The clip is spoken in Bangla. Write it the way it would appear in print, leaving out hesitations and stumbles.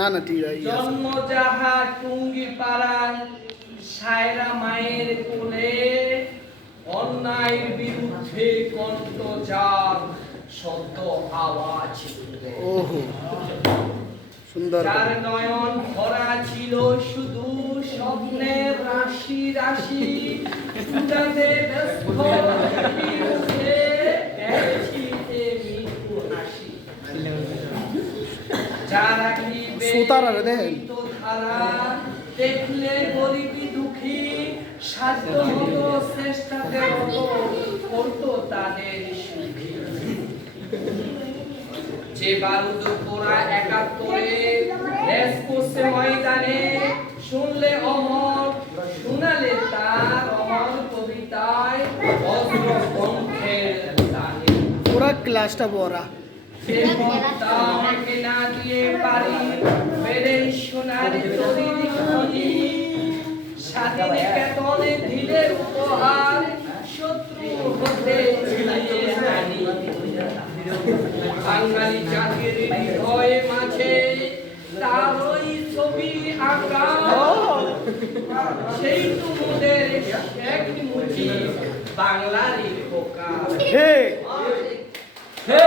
না না ঠিক আছে। জন্ম যাহা টুঙ্গি পাড়ায় সায়রা মায়ের কোলে, অন্যায়ের বিরুদ্ধে কণ্ঠ যার শব্দ আওয়াজ তুলে। ওহো সুন্দর। যার নয়ন ভরা ছিল শুধু স্বপ্নের রাশি রাশি, সুদাতে ব্যস্ত বিরুদ্ধে দেখছিতে মৃত্যু হাসি। যারা কি সুতারা দেখেন ধারা দেখলে গরিবি দুঃখী সাধ্য মতো চেষ্টাতে করতো তাদের সুখী। যে বারুদ পোড়া ৭১ রেস করছে ময়দানে, শুনলে অমর শুনালে তার অমর কবিতায় অস্ত্র কণ্ঠের দানে। পুরা ক্লাসটা পড়া যে পদ্মা আমাকে না দিয়ে পারি বেড়ে সোনার তরির খনি, স্বাধীন কেতনে দিলে উপহার শত্রু হতে ছিলিয়ে জানি। বাঙালি জাতির হৃদয়ে মাঝে তার ওই ছবি আঁকা, সেই তোমাদের শেখ মুজিব বাংলারই খোকা। হে হে